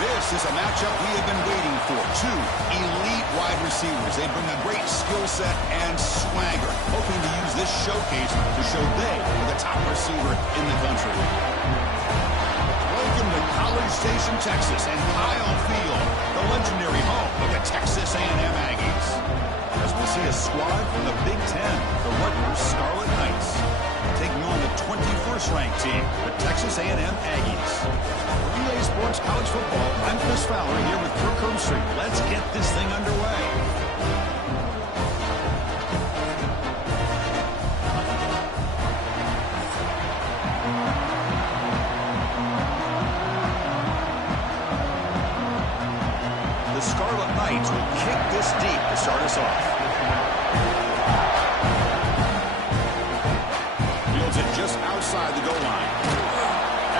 This is a matchup we have been waiting for. Two elite wide receivers. They bring a great skill set and swagger, hoping to use this showcase to show they are the top receiver in the country. Welcome to College Station, Texas, and Kyle Field, the legendary home of the Texas A&M Aggies. As we'll see a squad from the Big Ten, the Rutgers Scarlet Knights, taking on the 21st-ranked team, the Texas A&M Aggies. Relay Sports College Football, I'm Chris Fowler here with Kirk Herbstreit. Let's get this thing underway. The Scarlet Knights will kick this deep to start us off. Fields it just outside the goal line.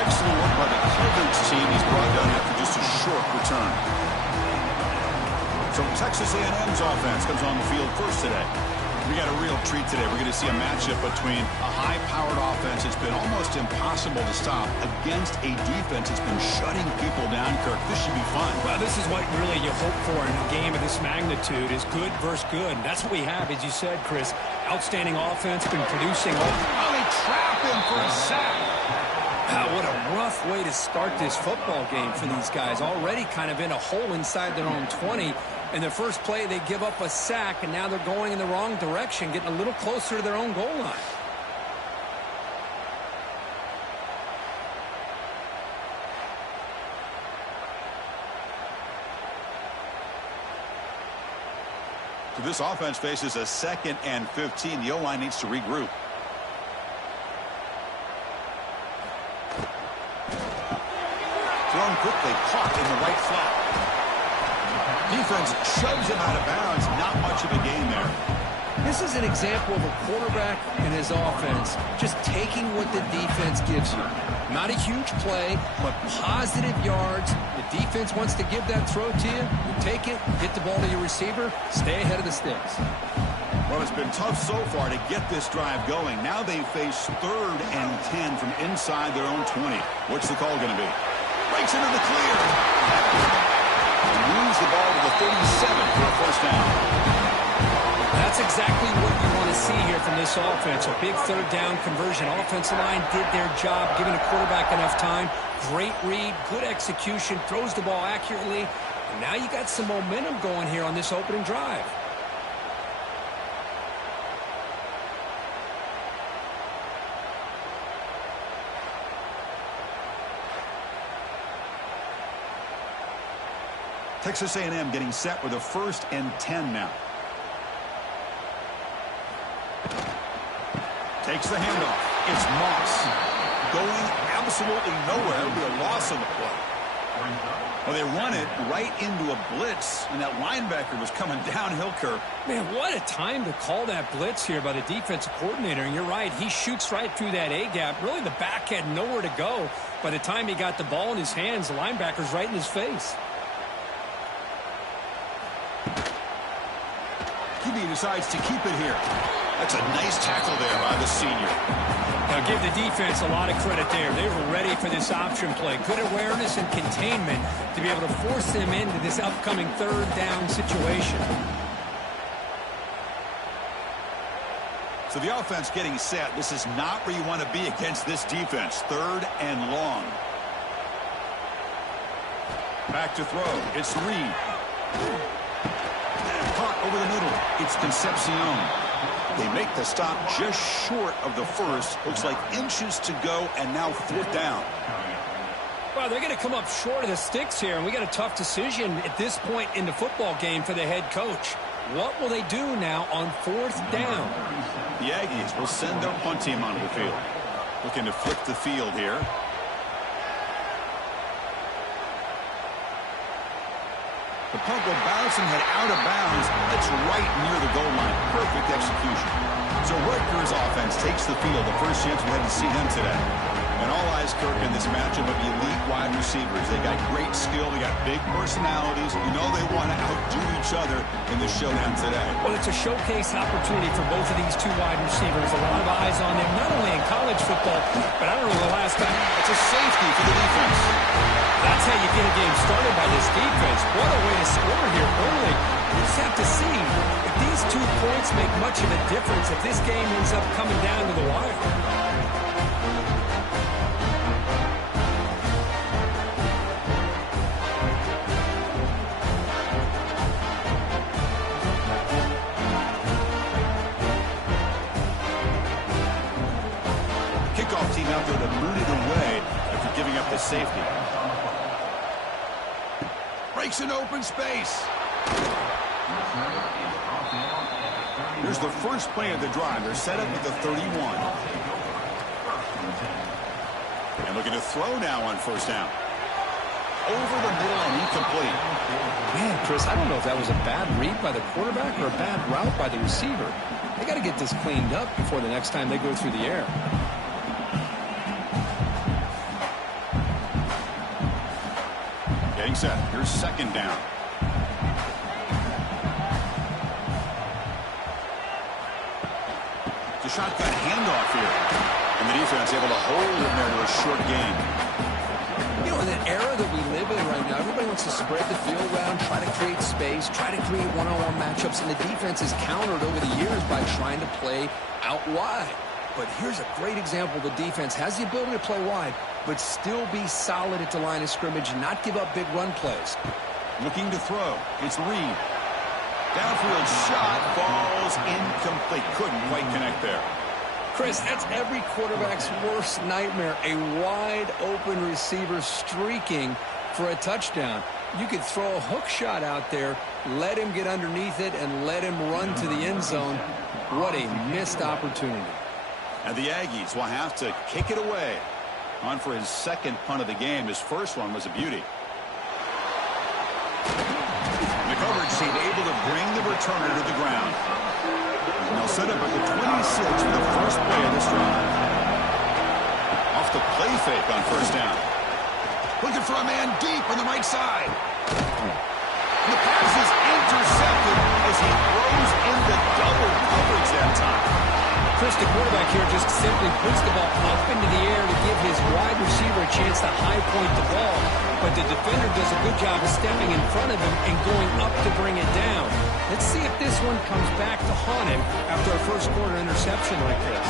Excellent work by the coverage team. He's brought down after just a short return. So Texas A&M's offense comes on the field first today. We got a real treat today. We're going to see a matchup between a high-powered offense that's been almost impossible to stop against a defense that's been shutting people down, Kirk. This should be fun. Well, this is what really you hope for in a game of this magnitude is good versus good. And that's what we have, as you said, Chris. Outstanding offense, been producing. Oh, they trap him for a sack. What a rough way to start this football game for these guys. Already kind of in a hole inside their own 20. In the first play, they give up a sack, and now they're going in the wrong direction, getting a little closer to their own goal line. So this offense faces a 2nd and 15. The O-line needs to regroup. Thrown quickly, caught in the right flat. Defense shoves him out of bounds. Not much of a gain there. This is an example of a quarterback and his offense just taking what the defense gives you. Not a huge play, but positive yards. The defense wants to give that throw to you. You take it, get the ball to your receiver, stay ahead of the sticks. Well, it's been tough so far to get this drive going. Now they face 3rd and 10 from inside their own 20. What's the call going to be? Breaks into the clear. Moves the ball to the 37 for a first down. That's exactly what you want to see here from this offense. A big 3rd down conversion. Offensive line did their job, giving a quarterback enough time. Great read, good execution, throws the ball accurately. And now you got some momentum going here on this opening drive. Texas A&M getting set with a 1st and 10 now. Takes the handoff. It's Moss. Going absolutely nowhere. It'll be a loss on the play. Well, they run it right into a blitz, and that linebacker was coming downhill, Kirk. Man, what a time to call that blitz here by the defensive coordinator. And you're right, he shoots right through that A-gap. Really, the back had nowhere to go. By the time he got the ball in his hands, the linebacker's right in his face. He decides to keep it here. That's a nice tackle there by the senior. Now give the defense a lot of credit there. They were ready for this option play. Good awareness and containment to be able to force them into this upcoming 3rd down situation. So the offense getting set. This is not where you want to be against this defense. 3rd and long. Back to throw. It's Reed. Caught over the middle. It's Concepcion. They make the stop just short of the 1st. Looks like inches to go, and now 4th down. Well, they're going to come up short of the sticks here, and we got a tough decision at this point in the football game for the head coach. What will they do now on 4th down? The Aggies will send their punt team onto the field. Looking to flip the field here. The punt will bounce and head out of bounds. That's right near the goal line. Perfect execution. So Rutgers offense takes the field. The first chance we had to see them today. And all eyes, Kirk, in this matchup of elite wide receivers. They got great skill. They got big personalities. You know they want to outdo each other in the showdown today. Well, it's a showcase opportunity for both of these 2 wide receivers. A lot of eyes on them, not only in college football, but I don't know the last time. It's a safety for the defense. That's how you get a game started by this defense. What a way to score here early. You just have to see if these 2 points make much of a difference if this game ends up coming down to the wire. Kickoff team out there to boot it away after giving up the safety. Breaks an open space. Here's the first play of the drive. They're set up at the 31. And looking to throw now on first down. Over the middle and incomplete. Man, Chris, I don't know if that was a bad read by the quarterback or a bad route by the receiver. They got to get this cleaned up before the next time they go through the air. Getting set. Here's second down. It's a shotgun handoff here. And the defense able to hold him there to a short gain. You know, in an era that we live in right now, everybody wants to spread the field around, try to create space, try to create one-on-one matchups, and the defense is countered over the years by trying to play out wide. But here's a great example. The defense has the ability to play wide, but still be solid at the line of scrimmage and not give up big run plays. Looking to throw. It's Reed. Downfield shot falls incomplete. Couldn't quite connect there. Chris, that's every quarterback's worst nightmare. A wide-open receiver streaking for a touchdown. You could throw a hook shot out there, let him get underneath it, and let him run to the end zone. What a missed opportunity. And the Aggies will have to kick it away. On for his second punt of the game. His first one was a beauty. The coverage team able to bring the returner to the ground. And they'll set up at the 26 for the first play of this drive. Off the play fake on first down. Looking for a man deep on the right side. And the pass is intercepted as he throws into double coverage that time. Chris, the quarterback here just simply puts the ball up into the air to give his wide receiver a chance to high point the ball. But the defender does a good job of stepping in front of him and going up to bring it down. Let's see if this one comes back to haunt him after a first quarter interception like this.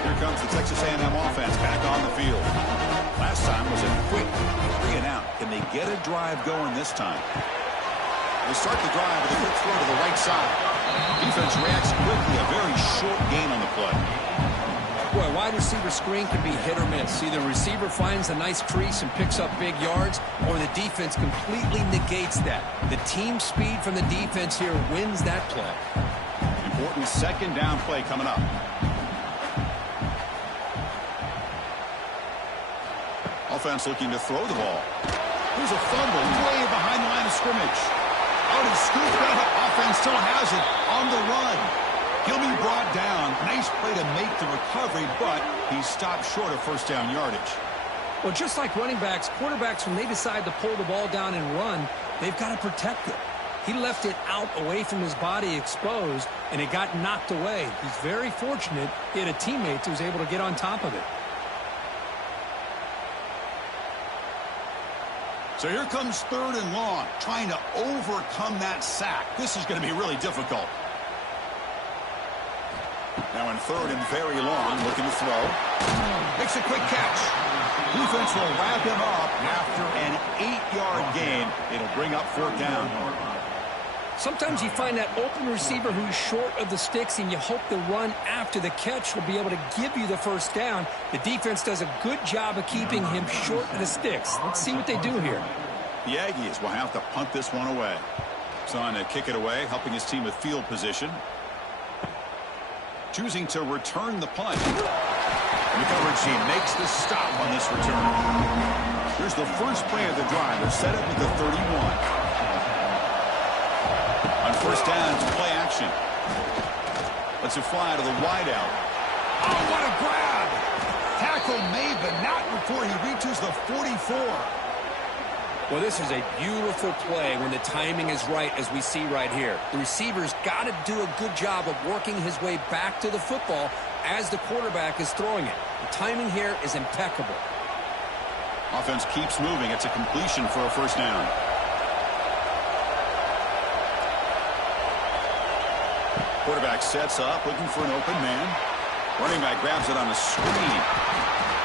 Here comes the Texas A&M offense back on the field. Last time was a quick 3 and out. Can they get a drive going this time? They start the drive with a quick throw to the right side. Defense reacts quickly. A very short gain on the play. Boy, wide receiver screen can be hit or miss. Either the receiver finds a nice crease and picks up big yards, or the defense completely negates that. The team speed from the defense here wins that play. Important second down play coming up. Offense looking to throw the ball. Here's a fumble way behind the line of scrimmage. Out and scooped up. Offense still has it on the run. He'll be brought down. Nice play to make the recovery, but he stopped short of first down yardage. Well, just like running backs, quarterbacks, when they decide to pull the ball down and run, they've got to protect it. He left it out away from his body exposed, and it got knocked away. He's very fortunate he had a teammate who was able to get on top of it. So here comes third and long, trying to overcome that sack. This is going to be really difficult. Now in third and very long, looking to throw. Makes a quick catch. Defense will wrap him up after an 8-yard gain. It'll bring up fourth down. Sometimes you find that open receiver who's short of the sticks, and you hope the run after the catch will be able to give you the first down. The defense does a good job of keeping him short of the sticks. Let's see what they do here. The Aggies will have to punt this one away. Son to kick it away, helping his team with field position. Choosing to return the punt. And the coverage team makes the stop on this return. Here's the first play of the drive. They're set up at the 31. On first down, it's play action. Lets it fly to the wideout. Oh, what a grab! Tackle made, but not before he reaches the 44. Well, this is a beautiful play when the timing is right, as we see right here. The receiver's got to do a good job of working his way back to the football as the quarterback is throwing it. The timing here is impeccable. Offense keeps moving. It's a completion for a first down. Quarterback sets up, looking for an open man. Running back grabs it on a screen.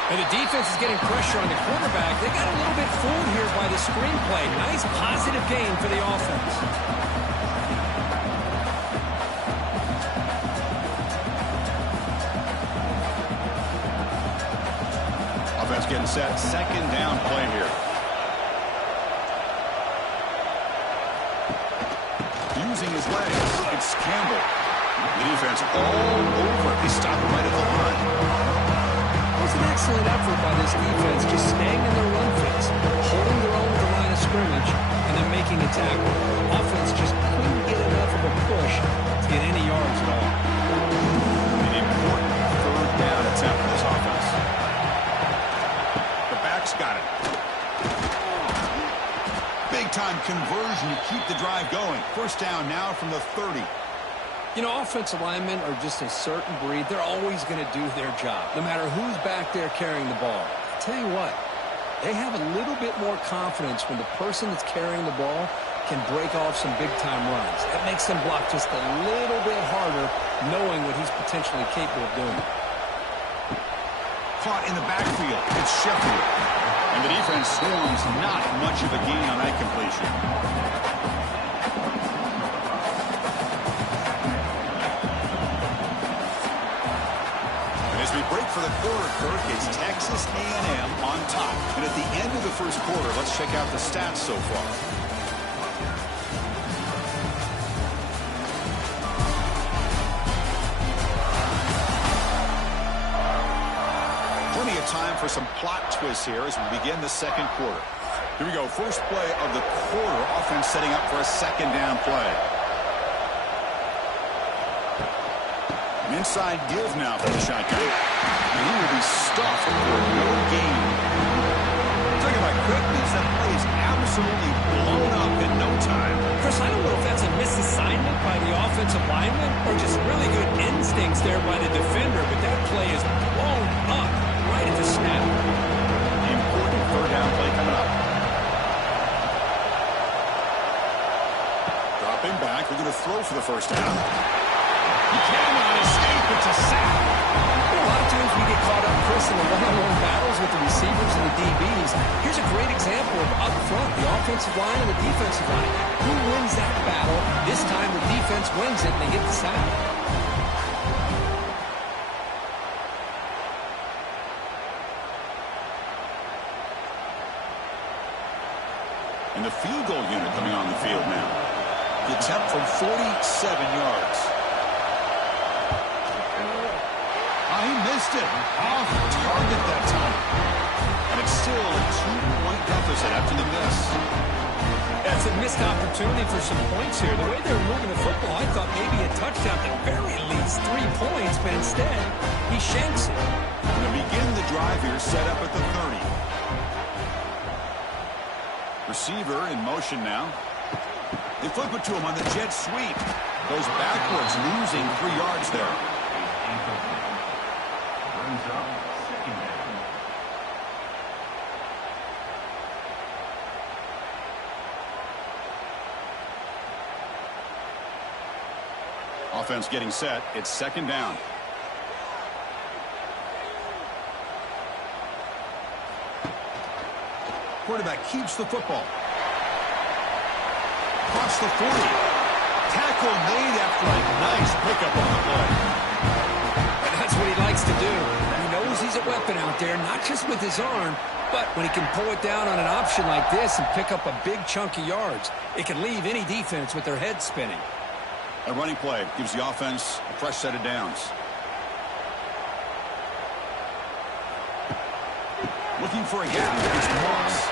And the defense is getting pressure on the quarterback. They got a little bit fooled here by the screenplay. Nice positive gain for the offense. Offense getting set. Second down play here. Using his legs. It's Campbell. The defense all over. They stop him right at the line. It was an excellent effort by this defense, just staying in their run fits, holding their own at the line of scrimmage, and then making a tackle. Offense just couldn't get enough of a push to get any yards at all. An important third down attempt for this offense. The back's got it. Big-time conversion to keep the drive going. First down now from the 30. You know, offensive linemen are just a certain breed. They're always going to do their job, no matter who's back there carrying the ball. I'll tell you what, they have a little bit more confidence when the person that's carrying the ball can break off some big-time runs. That makes them block just a little bit harder, knowing what he's potentially capable of doing. Caught in the backfield. It's Sheffield. And the defense swarms not much of a gain on that completion. As we break for the quarter, Kirk, it's Texas A&M on top. And at the end of the first quarter, let's check out the stats so far. Plenty of time for some plot twists here as we begin the second quarter. Here we go. First play of the quarter. Offense setting up for a second down play. An inside give now for the shotgun. And he will be stuffed for no gain. Talking about quickness, that play is absolutely blown up in no time. Chris, I don't know if that's a misassignment by the offensive lineman or just really good instincts there by the defender, but that play is blown up right at the snap. The important third down play coming up. Dropping back, we're going to throw for the first down. He cannot escape. It's a sack. A lot of times we get caught up, Chris, in the one-on-one battles with the receivers and the DBs. Here's a great example of up front, the offensive line and the defensive line. Who wins that battle? This time the defense wins it and they get the sack. And the field goal unit coming on the field now. The attempt from 47 yards. He missed it. Off target that time. And it's still a 2-point deficit after the miss. That's a missed opportunity for some points here. The way they were moving the football, I thought maybe a touchdown, at very least 3 points, but instead, he shanks it. And to begin the drive here, set up at the 30. Receiver in motion now. They flip it to him on the jet sweep. Goes backwards, losing 3 yards there. Offense getting set. It's second down. Quarterback keeps the football. Across the 40. Tackle made after a nice pickup on the play. And that's what he likes to do. He knows he's a weapon out there, not just with his arm, but when he can pull it down on an option like this and pick up a big chunk of yards, it can leave any defense with their head spinning. A running play gives the offense a fresh set of downs. Looking for a gap. It's Moss.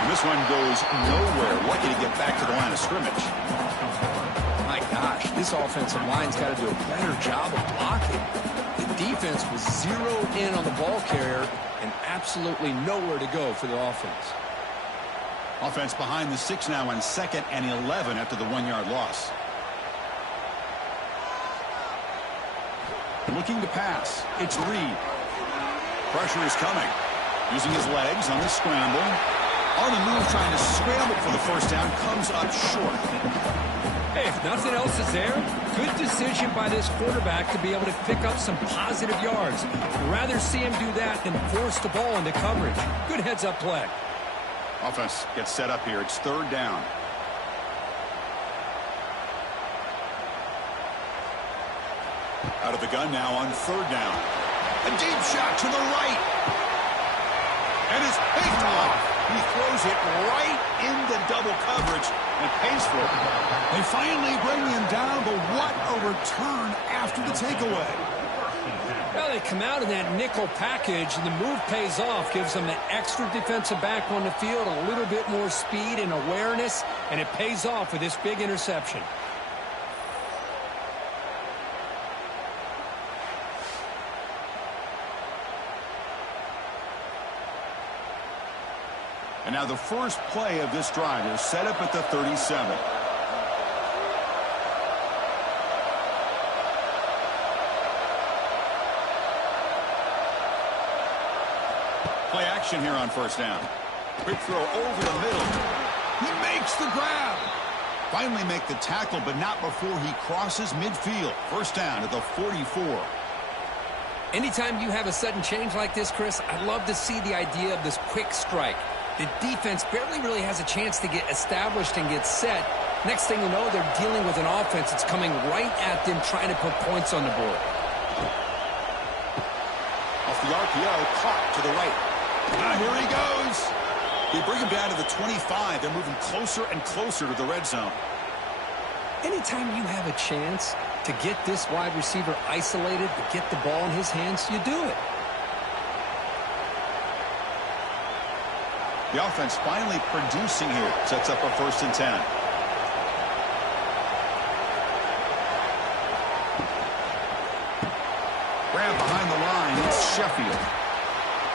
And this one goes nowhere. Lucky to get back to the line of scrimmage. My gosh, this offensive line's got to do a better job of blocking. The defense was zeroed in on the ball carrier and absolutely nowhere to go for the offense. Offense behind the 6 now on 2nd and 11 after the 1-yard loss. Looking to pass. It's Reed. Pressure is coming. Using his legs on the scramble. On the move, trying to scramble for the first down. Comes up short. Hey, if nothing else is there, good decision by this quarterback to be able to pick up some positive yards. I'd rather see him do that than force the ball into coverage. Good heads-up play. Offense gets set up here. It's 3rd down. Out of the gun now on 3rd down. A deep shot to the right. And it's picked off. He throws it right into double coverage and pays for it. They finally bring him down, but what a return after the takeaway. Well, they come out in that nickel package, and the move pays off, gives them an extra defensive back on the field, a little bit more speed and awareness, and it pays off with this big interception. And now the first play of this drive is set up at the 37. Play action here on 1st down. Quick throw over the middle. He makes the grab. Finally make the tackle, but not before he crosses midfield. 1st down at the 44. Anytime you have a sudden change like this, Chris, I'd love to see the idea of this quick strike. The defense barely really has a chance to get established and get set. Next thing you know, they're dealing with an offense that's coming right at them, trying to put points on the board. Off the RPO, caught to the right. Here he goes. They bring him down to the 25. They're moving closer and closer to the red zone. Anytime you have a chance to get this wide receiver isolated, to get the ball in his hands, you do it. The offense finally producing here. Sets up a 1st and 10. Grab behind the line. It's Sheffield.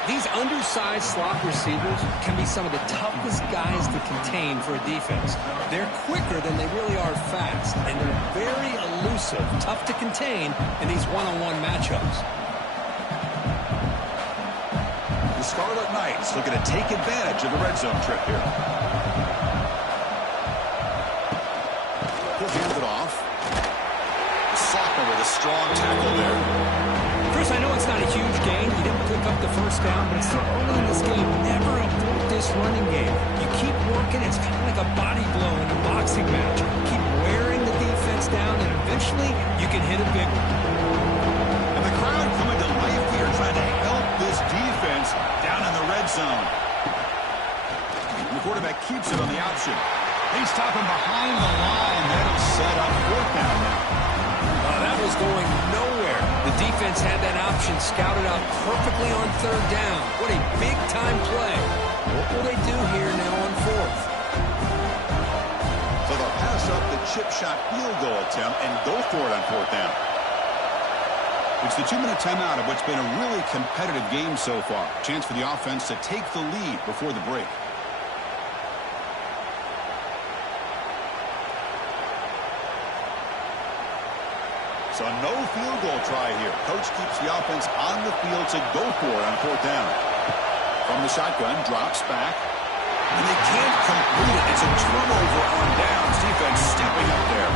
These undersized slot receivers can be some of the toughest guys to contain for a defense. They're quicker than they really are fast, and they're very elusive, tough to contain in these one-on-one matchups. The Scarlet Knights looking to take advantage of the red zone trip here. He'll hand it off. The sophomore with a strong tackle there. Chris, I know it's not a huge gain. You didn't pick up the 1st down, but it's still early in this game. Never abort this running game. You keep working. It's kind of like a body blow in a boxing match. Keep wearing the defense down, and eventually you can hit a big one. And the crowd coming to life here, trying to help this defense down in the red zone. And the quarterback keeps it on the option. They stop him behind the line. That'll set up 4th down now. That was going nowhere. The defense had that option scouted out perfectly on 3rd down. What a big-time play. What will they do here now on 4th? So they'll pass up the chip shot field goal attempt and go for it on 4th down. It's the 2-minute timeout of what's been a really competitive game so far. Chance for the offense to take the lead before the break. So no field goal try here. Coach keeps the offense on the field to go for it on 4th down. From the shotgun, drops back. And they can't complete it. It's a turnover on downs. Defense stepping up there.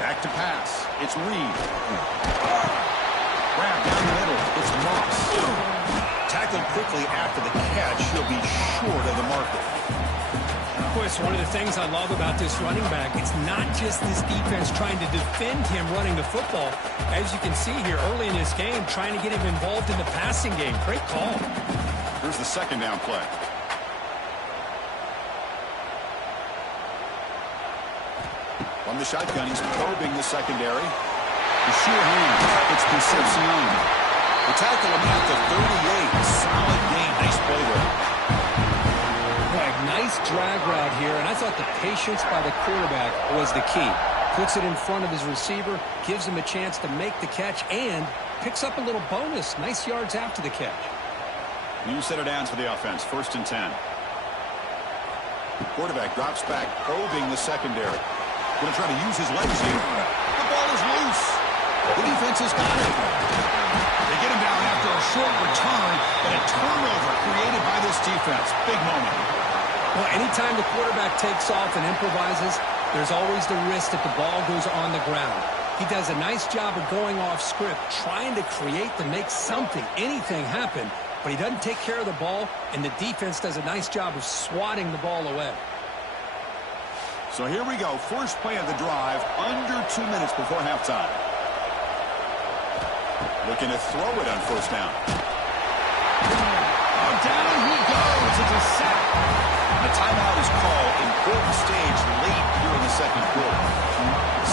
Back to pass. It's Reed. Grab down the middle. It's Moss. Tackled quickly after the catch. He'll be short of the marker. Chris, one of the things I love about this running back, it's not just this defense trying to defend him running the football. As you can see here early in this game, trying to get him involved in the passing game. Great call. Here's the 2nd down play. From the shotgun, he's probing the secondary. The sure hands. It's Concepcion. The tackle him at the 38. Solid game. Nice play there. Nice drag route here, and I thought the patience by the quarterback was the key. Puts it in front of his receiver, gives him a chance to make the catch, and picks up a little bonus. Nice yards after the catch. New set of downs for the offense. 1st and 10. Quarterback drops back, probing the secondary. Going to try to use his legs here. The ball is loose. The defense has got it. They get him down after a short return, but a turnover created by this defense. Big moment. Well, anytime the quarterback takes off and improvises, there's always the risk that the ball goes on the ground. He does a nice job of going off script, trying to create to make something, anything happen, but he doesn't take care of the ball, and the defense does a nice job of swatting the ball away. So here we go. First play of the drive, under 2 minutes before halftime. Looking to throw it on 1st down. Oh, down he goes. It's a sack. The timeout is called. Important stage late here in the 2nd quarter.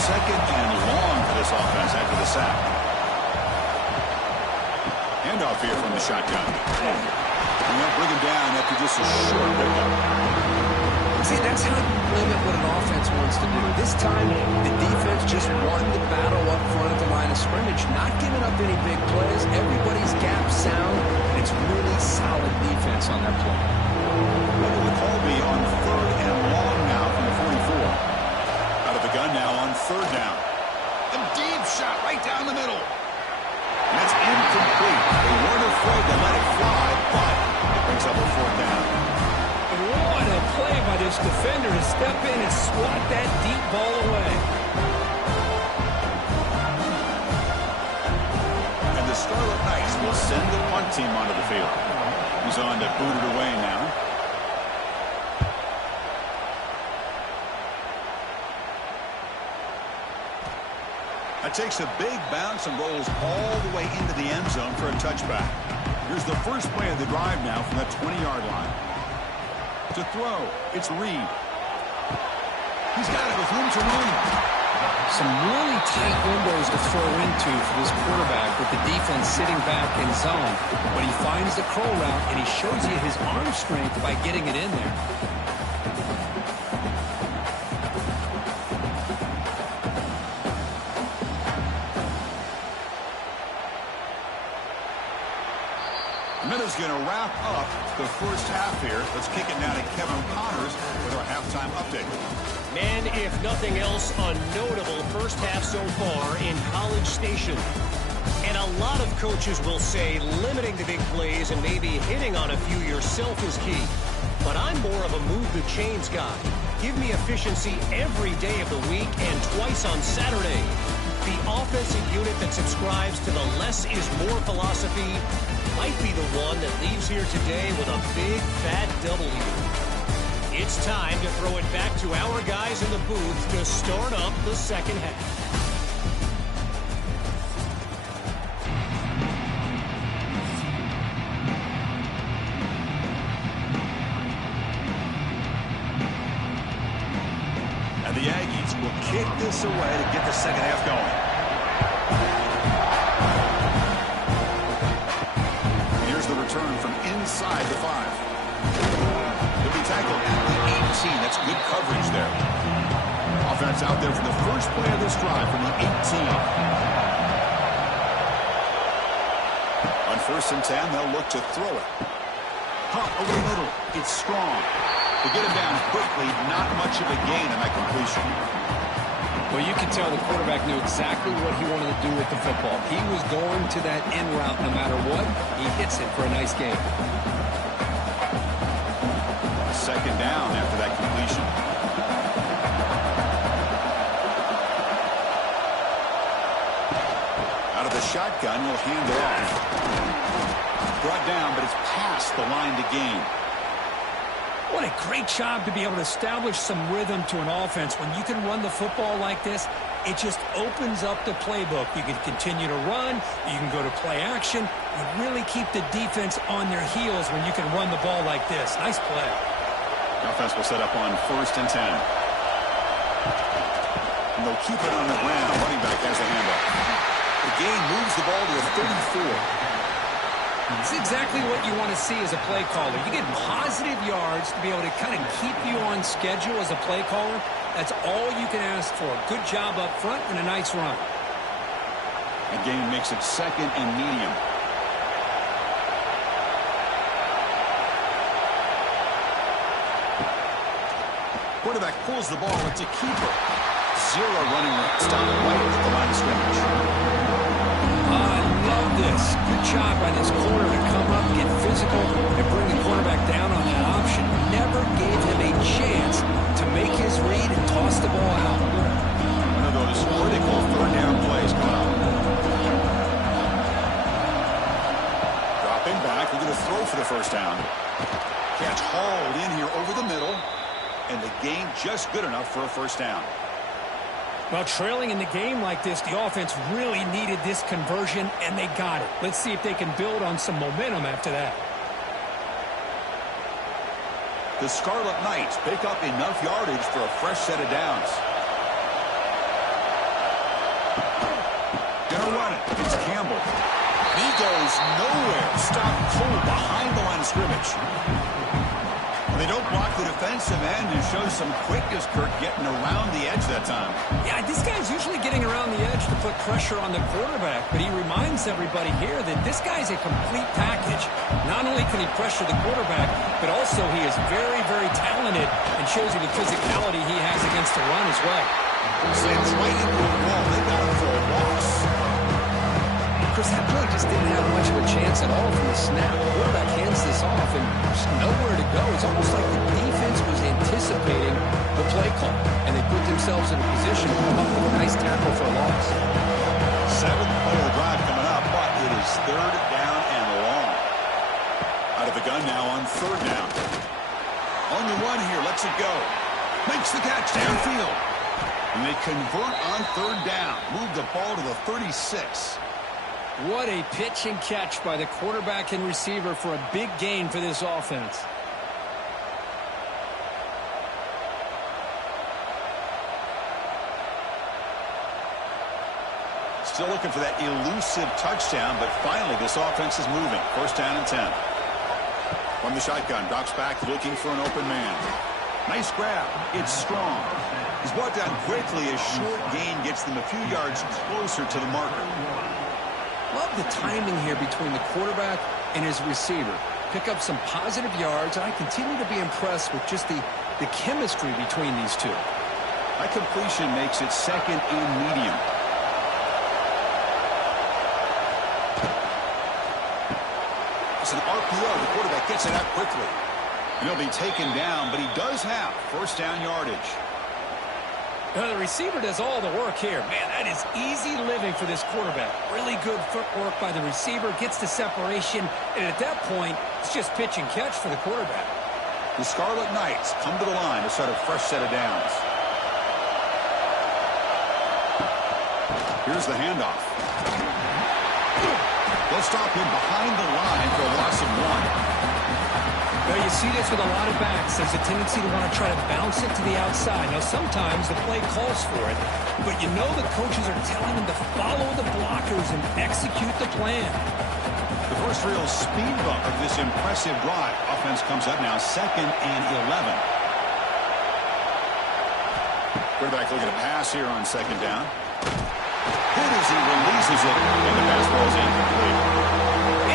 2nd and long for this offense after the sack. Handoff here from the shotgun. And they'll bring him down after just a short pickup. See, that's how you limit what an offense wants to do. This time, the defense just won the battle up front at the line of scrimmage, not giving up any big plays. Everybody's gap sound, and it's really solid defense on that play. What will the call be on 3rd and long now from the 44? Out of the gun now on 3rd down. A deep shot right down the middle. And that's incomplete. They weren't afraid to let it fly, but it brings up a 4th down. What a play by this defender to step in and swat that deep ball away. And the Scarlet Knights will send the punt team onto the field. He's on to boot it away now. That takes a big bounce and rolls all the way into the end zone for a touchback. Here's the first play of the drive now from the 20-yard line. To throw, it's Reed. He's got it with room to run. Some really tight windows to throw into for this quarterback with the defense sitting back in zone. But he finds the crow route, and he shows you his arm strength by getting it in there. Minutes going to wrap up the first half here. Let's kick it now to Kevin Connors with our halftime update. Man, if nothing else, a notable first half so far in College Station. And a lot of coaches will say limiting the big plays and maybe hitting on a few yourself is key. But I'm more of a move the chains guy. Give me efficiency every day of the week and twice on Saturday. The offensive unit that subscribes to the less is more philosophy might be the one that leaves here today with a big fat W. It's time to throw it back to our guys in the booth to start up the second half. And the Aggies will kick this away to get the second half going. Here's the return from inside the 5. He'll be tackled at the 18. That's good coverage there. Offense out there for the first play of this drive from the 18. On 1st and 10, they'll look to throw it. Pump over the middle. It's strong. To get him down quickly, not much of a gain on that completion. Well, you can tell the quarterback knew exactly what he wanted to do with the football. He was going to that end route no matter what. He hits it for a nice gain. Second down after that completion. Out of the shotgun, he'll hand it off. Brought down, but it's past the line to gain. What a great job to be able to establish some rhythm to an offense. When you can run the football like this, it just opens up the playbook. You can continue to run. You can go to play action. You really keep the defense on their heels when you can run the ball like this. Nice play. The offense will set up on 1st and 10. And they'll keep it on the ground. Running back has the handoff. The gain moves the ball to the 34. It's exactly what you want to see as a play caller. You get positive yards to be able to kind of keep you on schedule as a play caller. That's all you can ask for. Good job up front and a nice run. The game makes it 2nd and medium. Quarterback pulls the ball. It's a keeper. 0 running room. Stop right at the line of scrimmage. I love this. Good job by this corner to come up, get physical, and bring the quarterback down on that option. Never gave him a chance to make his read and toss the ball out. One of those critical 3rd down plays coming up. Dropping back. We're going to throw for the 1st down. Catch hauled in here over the middle. And the gain just good enough for a 1st down. Well, trailing in the game like this, the offense really needed this conversion, and they got it. Let's see if they can build on some momentum after that. The Scarlet Knights pick up enough yardage for a fresh set of downs. Gonna run it. It's Campbell. He goes nowhere. Stop cold behind the line of scrimmage. They don't block the defensive end and show some quickness, Kirk, getting around the edge that time. Yeah, this guy's usually getting around the edge to put pressure on the quarterback, but he reminds everybody here that this guy's a complete package. Not only can he pressure the quarterback, but also he is very, very talented and shows you the physicality he has against the run as well. Slams right into the wall. They got him for a loss. Chris, that play just didn't have much of a chance at all from the snap. The quarterback hands this off, and there's nowhere to go. It's almost like the defense was anticipating the play call, and they put themselves in a position to come up with a nice tackle for a loss. 7th play of the drive coming up, but it is 3rd down and long. Out of the gun now on 3rd down. On the run here, lets it go. Makes the catch downfield. And they convert on 3rd down. Move the ball to the 36. What a pitch and catch by the quarterback and receiver for a big gain for this offense. Still looking for that elusive touchdown, but finally this offense is moving. 1st down and 10. From the shotgun, drops back looking for an open man. Nice grab. It's strong. He's brought down quickly. A short gain gets them a few yards closer to the marker. Love the timing here between the quarterback and his receiver. Pick up some positive yards, and I continue to be impressed with just the chemistry between these two. That completion makes it 2nd and medium. It's an RPO. The quarterback gets it out quickly. And he'll be taken down, but he does have 1st down yardage. The receiver does all the work here. Man, that is easy living for this quarterback. Really good footwork by the receiver, gets the separation, and at that point, it's just pitch and catch for the quarterback. The Scarlet Knights come to the line to start a fresh set of downs. Here's the handoff. They'll stop him behind the line for a loss of 1. Well, you see this with a lot of backs. There's a tendency to want to try to bounce it to the outside. Now, sometimes the play calls for it, but you know the coaches are telling them to follow the blockers and execute the plan. The first real speed bump of this impressive drive. Offense comes up now 2nd and 11. Quarterback looking to pass here on 2nd down. Good as he releases it, and the pass ball is incomplete.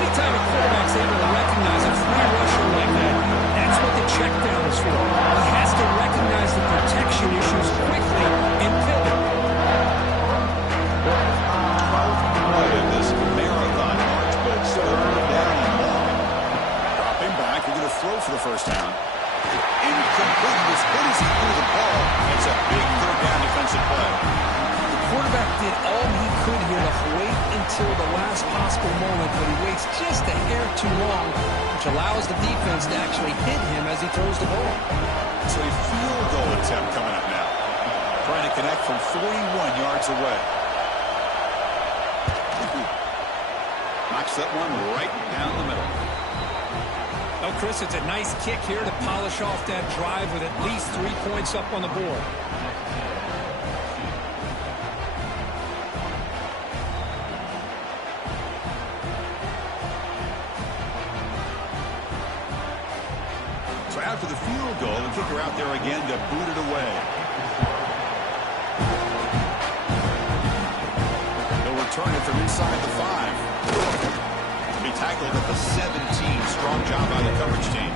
Anytime a quarterback's able to recognize a free rusher like that, that's what the check down is for. He has to recognize the protection issues quickly and pivot. In this marathon march, but it's 3rd down and long. Dropping back, we're going to throw for the 1st down. Incomplete. As good as he threw the ball, it's a big 3rd down defensive play. Quarterback did all he could here to wait until the last possible moment, but he waits just a hair too long, which allows the defense to actually hit him as he throws the ball. So a field goal attempt coming up now. Trying to connect from 41 yards away. Knocks that one right down the middle. Oh, Chris, it's a nice kick here to polish off that drive with at least 3 points up on the board. So after the field goal, the kicker out there again to boot it away. They'll return it from inside the 5. Be tackled at the 17. Strong job by the coverage team.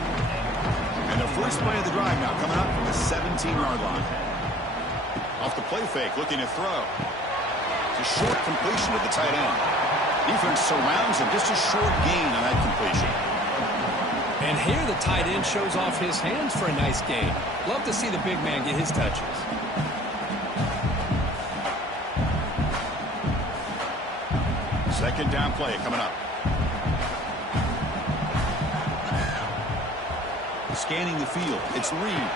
And the first play of the drive now coming up from the 17-yard line. Off the play fake, looking to throw. It's a short completion to the tight end. Defense surrounds him, just a short gain on that completion. And here the tight end shows off his hands for a nice gain. Love to see the big man get his touches. Second down play coming up. Scanning the field, it's Reed.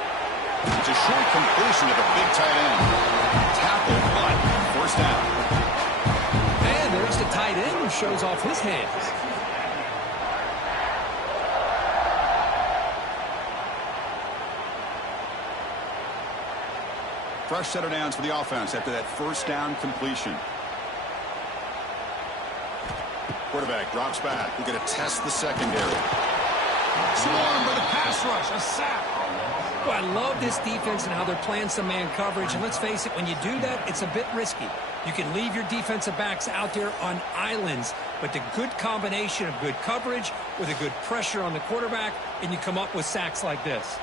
It's a short completion to the big tight end. Tackle, but first down. And there's the tight end who shows off his hands. Fresh set of downs for the offense after that first down completion. Quarterback drops back. We're going to test the secondary. Swarmed by the pass rush. A sack. Well, I love this defense and how they're playing some man coverage. And let's face it, when you do that, it's a bit risky. You can leave your defensive backs out there on islands, but the good combination of good coverage with a good pressure on the quarterback, and you come up with sacks like this.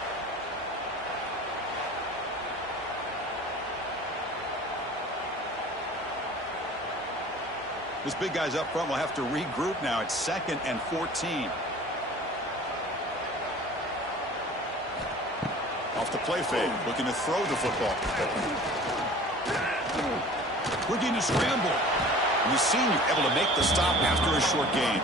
This big guy's up front will have to regroup now. It's 2nd and 14. Off the play fake, looking to throw the football. Looking to scramble. And the senior able to make the stop after a short gain.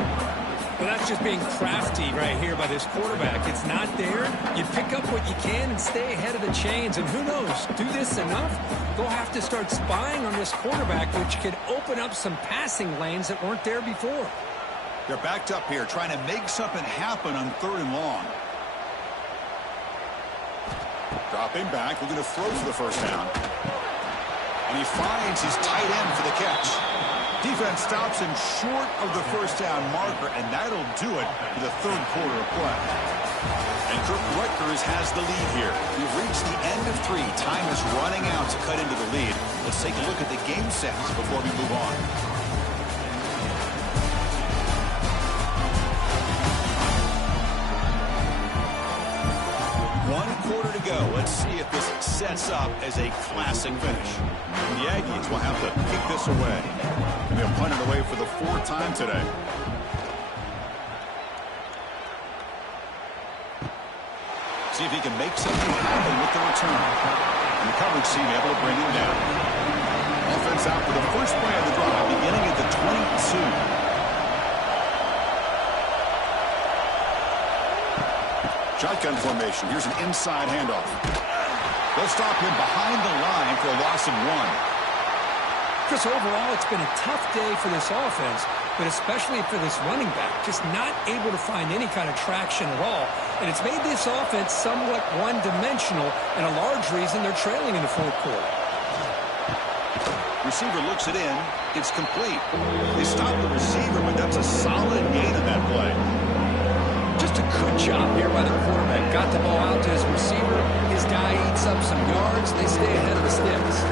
Well, that's just being crafty right here by this quarterback. It's not there. You pick up what you can and stay ahead of the chains. And who knows, do this enough, they'll have to start spying on this quarterback, which could open up some passing lanes that weren't there before. They're backed up here, trying to make something happen on 3rd and long. Dropping back, looking to throw for the first down. And he finds his tight end for the catch. Defense stops him short of the first down marker, and that'll do it for the 3rd quarter of play. And Rutgers has the lead here. We've reached the end of 3. Time is running out to cut into the lead. Let's take a look at the game sets before we move on. One quarter to go. Let's see if this sets up as a classic finish. The Aggies will have to kick this away. And they'll punt it away for the 4th time today. See if he can make something happen with the return. And the coverage team able to bring him down. Offense out for the first play of the drive, beginning at the 22. Shotgun formation. Here's an inside handoff. They'll stop him behind the line for a loss of 1. Chris, overall, it's been a tough day for this offense, but especially for this running back. Just not able to find any kind of traction at all. And it's made this offense somewhat one-dimensional, and a large reason they're trailing in the 4th quarter. Receiver looks it in. It's complete. They stop the receiver, but that's a solid gain in that play. Just a good job here by the quarterback. Got the ball out to his receiver. His guy eats up some yards. They stay ahead of the sticks.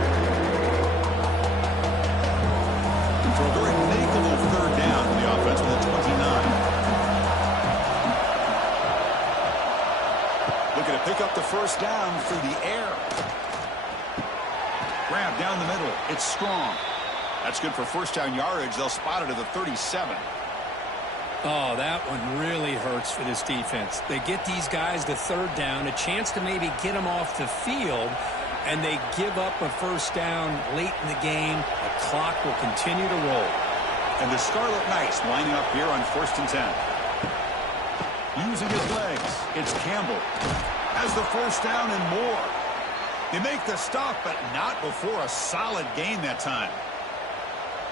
For a very makeable 3rd down for the offense with a 29. Looking to pick up the first down through the air. Grab down the middle. It's strong. That's good for first down yardage. They'll spot it at the 37. Oh, that one really hurts for this defense. They get these guys to 3rd down, a chance to maybe get them off the field, and they give up a first down late in the game. The clock will continue to roll. And the Scarlet Knights lining up here on 1st and 10. Using his legs, it's Campbell. Has the first down and more. They make the stop, but not before a solid gain that time.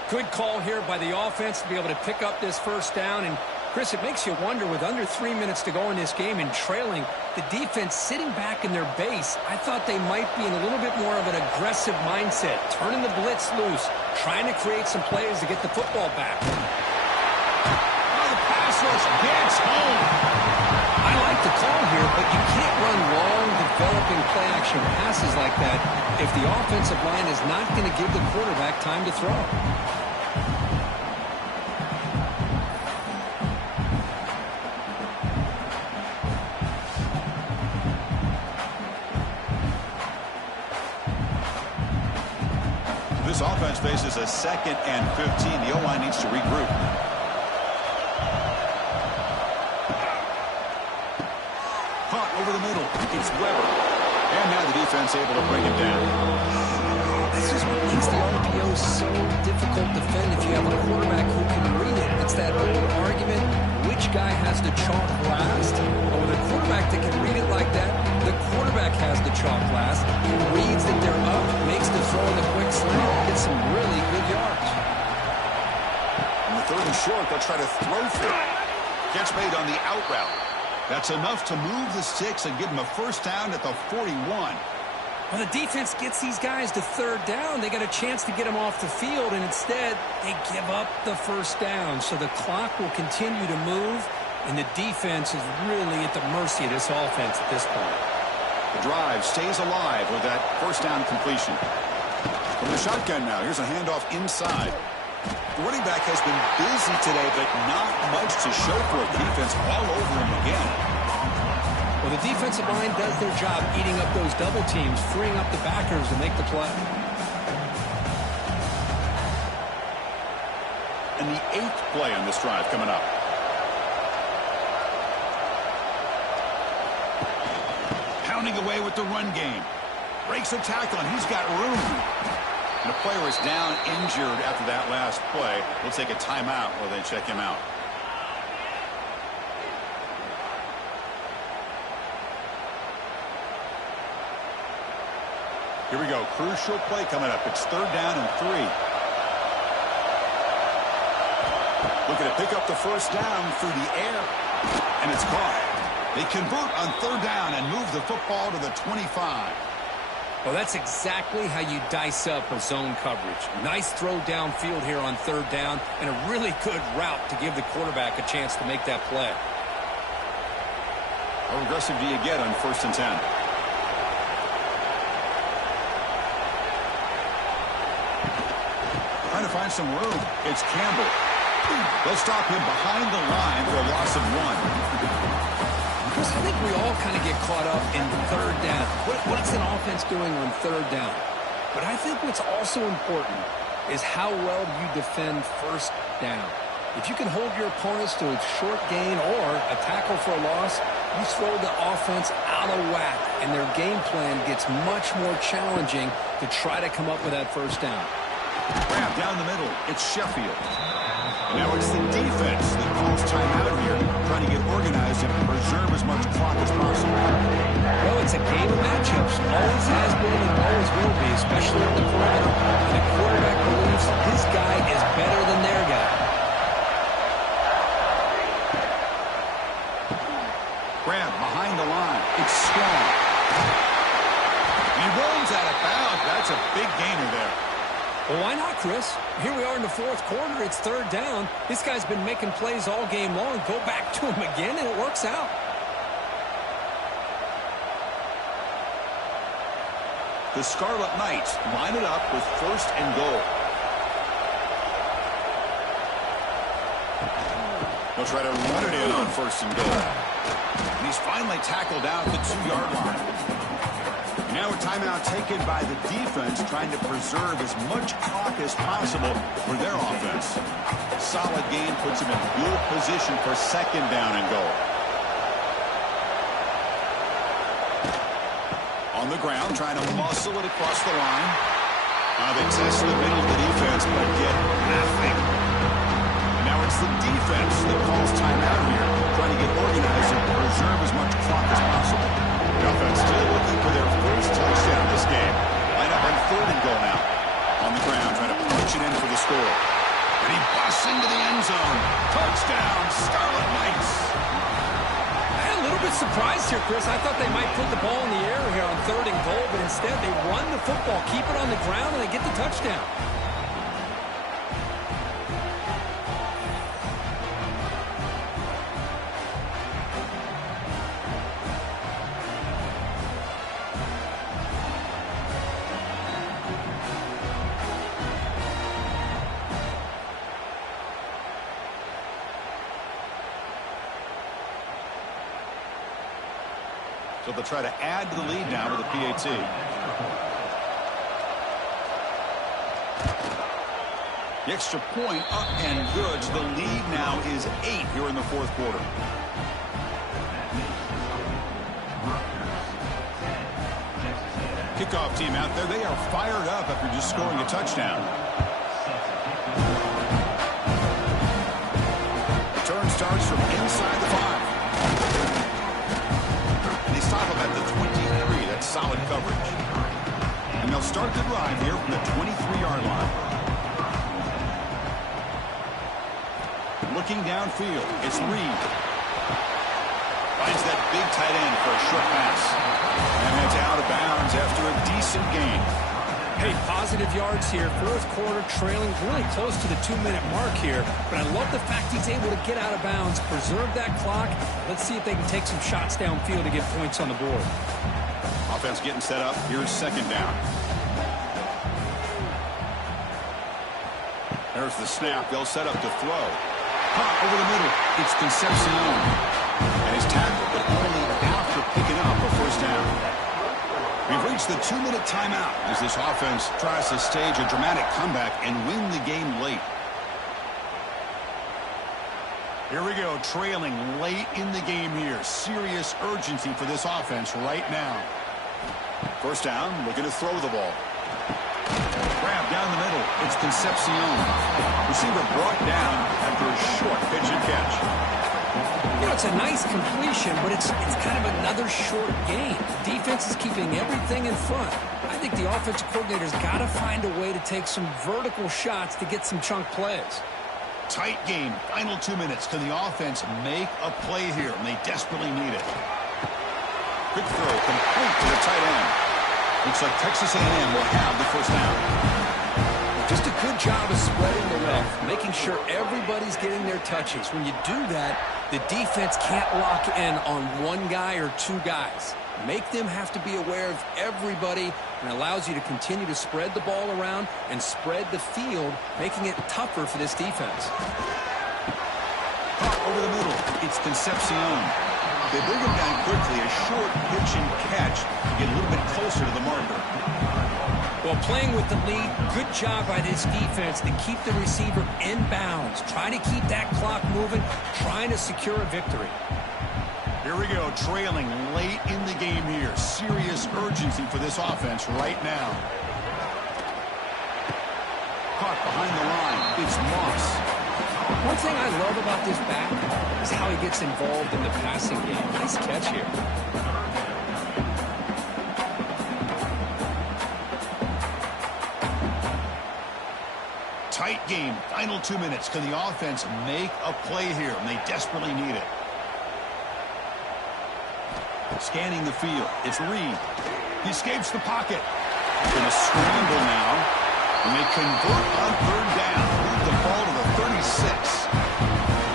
Good call here by the offense to be able to pick up this first down. And, Chris, it makes you wonder, with under 3 minutes to go in this game and trailing, the defense sitting back in their base, I thought they might be in a little bit more of an aggressive mindset, turning the blitz loose, trying to create some plays to get the football back. Oh, the pass rush gets home. I like the call here, but you can't run long, developing play-action passes like that if the offensive line is not going to give the quarterback time to throw. faces a 2nd and 15. The O-line needs to regroup. Caught over the middle. It's Weber. And now the defense able to bring him down. This is what makes the RPO so difficult to defend if you have a quarterback who can read it. It's that old argument, which guy has the chalk last? But with a quarterback that can read it like that, the quarterback has the chalk last. He reads that they're up, makes the throw in the quick slant, and gets some really good yards. On the 3rd and short, they'll try to throw for it. Catch made on the out route. That's enough to move the sticks and give them a first down at the 41. Well, the defense gets these guys to 3rd down. They got a chance to get them off the field, and instead they give up the first down. So the clock will continue to move, and the defense is really at the mercy of this offense at this point. The drive stays alive with that first down completion. From the shotgun now, here's a handoff inside. The running back has been busy today, but not much to show for it. The defense all over him again. Well, the defensive line does their job eating up those double teams, freeing up the backers to make the play. And the 8th play on this drive coming up. Pounding away with the run game. Breaks a tackle, and he's got room. And the player is down injured after that last play. We'll take a timeout while they check him out. Here we go. Crucial play coming up. It's 3rd down and 3. Looking to pick up the first down through the air. And it's caught. They convert on 3rd down and move the football to the 25. Well, that's exactly how you dice up a zone coverage. Nice throw downfield here on 3rd down, and a really good route to give the quarterback a chance to make that play. How aggressive do you get on 1st and 10? Trying to find some room. It's Campbell. They'll stop him behind the line for a loss of 1. Chris, I think we all kind of get caught up in 3rd down. What's an offense doing on 3rd down? But I think what's also important is how well you defend 1st down. If you can hold your opponents to a short gain or a tackle for a loss, you throw the offense out of whack, and their game plan gets much more challenging to try to come up with that first down. Grab down the middle. It's Sheffield. And now it's the defense that calls timeout here, trying to get organized and preserve as much clock as possible. Well, it's a game of matchups. Always has been and always will be, especially on the perimeter. And the quarterback believes his guy is better than their guy. Grab behind the line. It's strong. He rolls out of bounds. That's a big gainer there. Well, why not, Chris? Here we are in the 4th quarter. It's 3rd down. This guy's been making plays all game long. Go back to him again, and it works out. The Scarlet Knights line it up with 1st and goal. They'll try to run it in on 1st and goal. And he's finally tackled down at the 2-yard line. Now a timeout taken by the defense, trying to preserve as much clock as possible for their offense. Solid gain puts him in good position for 2nd down and goal. On the ground, trying to muscle it across the line. Now they test the middle of the defense, but get nothing. And now it's the defense that calls timeout here, trying to get organized and preserve as much clock as possible. The offense still looking for their first touchdown this game. Line up on 3rd and goal now. On the ground, trying to punch it in for the score. And he busts into the end zone. Touchdown, Scarlet Knights. I'm a little bit surprised here, Chris. I thought they might put the ball in the air here on 3rd and goal, but instead they run the football, keep it on the ground, and they get the touchdown. So they'll try to add to the lead now with a PAT. The extra point up and good. The lead now is 8 here in the fourth quarter. Kickoff team out there. They are fired up after just scoring a touchdown. Return starts from inside the 5. And they stop him at the 23. That's solid coverage. And they'll start the drive here from the 23-yard line. Looking downfield, it's Reed. Finds that big tight end for a short pass. And it's out of bounds after a decent gain. Hey, positive yards here. Fourth quarter trailing really close to the 2-minute mark here. But I love the fact he's able to get out of bounds, preserve that clock. Let's see if they can take some shots downfield to get points on the board. Offense getting set up. Here's second down. There's the snap. They'll set up to throw. Caught over the middle. It's Concepcion. And he's tackled, but only after picking up a first down. We've reached the 2-minute timeout as this offense tries to stage a dramatic comeback and win the game late. Here we go, trailing late in the game here. Serious urgency for this offense right now. First down, looking to throw the ball. Grab down the middle. It's Concepcion. Receiver brought down after a short pitch and catch. You know, it's a nice completion, but it's kind of another short game. The defense is keeping everything in front. I think the offensive coordinator's got to find a way to take some vertical shots to get some chunk plays. Tight game. Final 2 minutes. Can the offense make a play here? And they desperately need it. Quick throw, complete to the tight end. Looks like Texas A&M will have the first down. Just a good job of spreading the wealth, making sure everybody's getting their touches. When you do that, the defense can't lock in on one guy or two guys. Make them have to be aware of everybody, and allows you to continue to spread the ball around and spread the field, making it tougher for this defense. Caught over the middle. It's Concepcion. They bring him down quickly. A short pitch and catch to get a little bit closer to the marker. Well, playing with the lead, good job by this defense to keep the receiver in bounds. Try to keep that clock moving, trying to secure a victory. Here we go, trailing late in the game here. Serious urgency for this offense right now. Caught behind the line. It's Moss. One thing I love about this back is how he gets involved in the passing game. Nice catch here. Tight game. Final 2 minutes. Can the offense make a play here? And they desperately need it. Scanning the field. It's Reed. He escapes the pocket. Going to scramble now. And they convert on third down. Move the ball to the 36.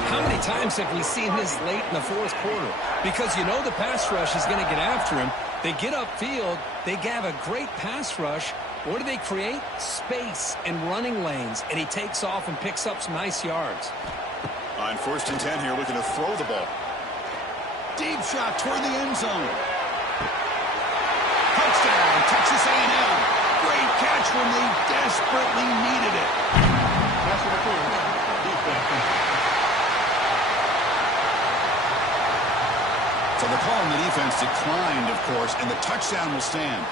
How many times have we seen this late in the fourth quarter? Because you know the pass rush is going to get after him. They get upfield. They have a great pass rush. What do they create? Space and running lanes. And he takes off and picks up some nice yards. On 1st and 10 here, looking to throw the ball. Deep shot toward the end zone. Touchdown, Texas A&M. Great catch when they desperately needed it. That's what it is. Defense. So the call on the defense declined, of course, and the touchdown will stand.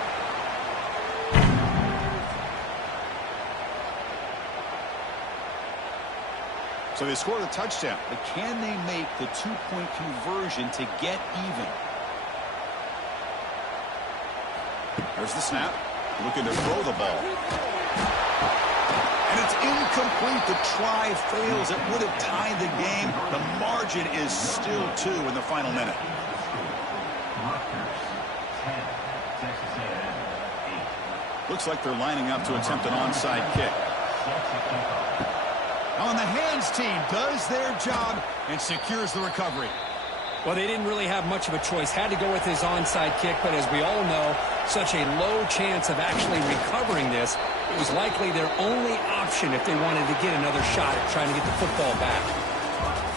So they scored a touchdown, but can they make the two-point conversion to get even? There's the snap. Looking to throw the ball. And it's incomplete. The try fails. It would have tied the game. The margin is still 2 in the final minute. Looks like they're lining up to attempt an onside kick. On the hands team does their job and secures the recovery. Well, they didn't really have much of a choice. Had to go with his onside kick, but as we all know, such a low chance of actually recovering this. It was likely their only option if they wanted to get another shot at trying to get the football back.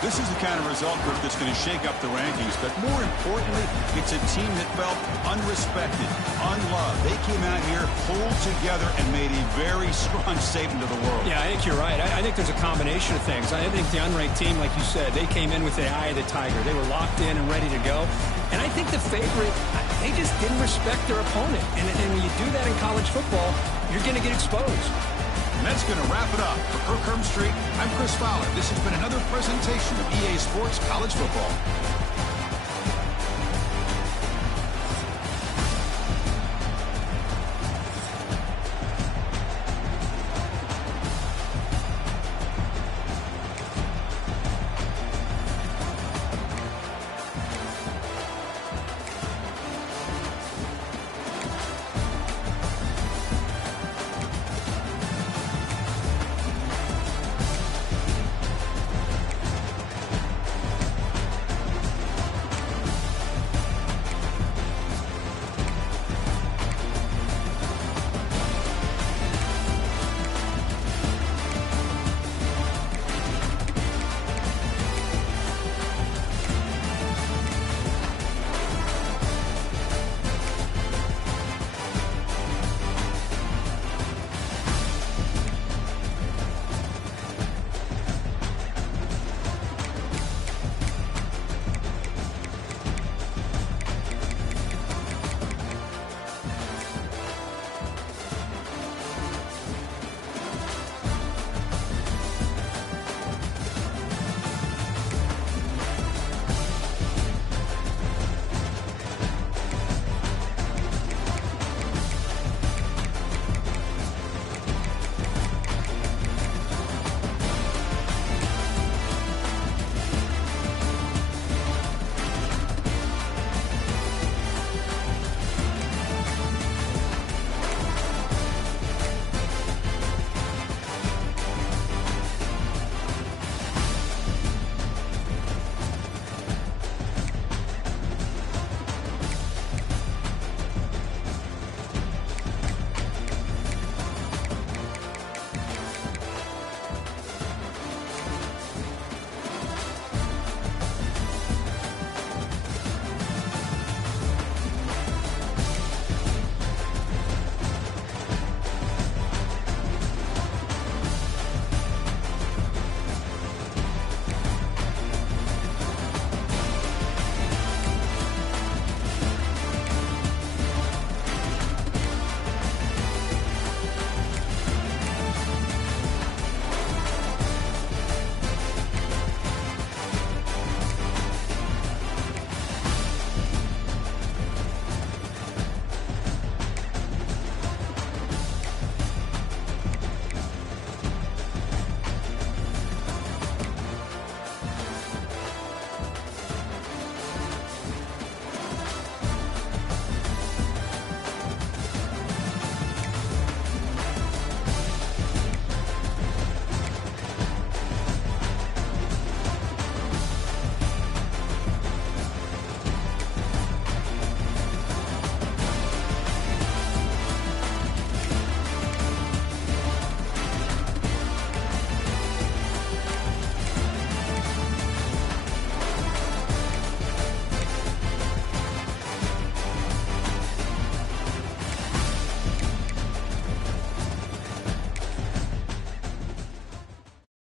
This is the kind of result, Kirk, that's going to shake up the rankings. But more importantly, it's a team that felt unrespected, unloved. They came out here, pulled together, and made a very strong statement to the world. Yeah, I think you're right. I think there's a combination of things. I think the unranked team, like you said, they came in with the eye of the tiger. They were locked in and ready to go. And I think the favorite, they just didn't respect their opponent. And when you do that in college football, you're going to get exposed. And that's going to wrap it up. For Kirk Street, I'm Chris Fowler. This has been another presentation of EA Sports College Football.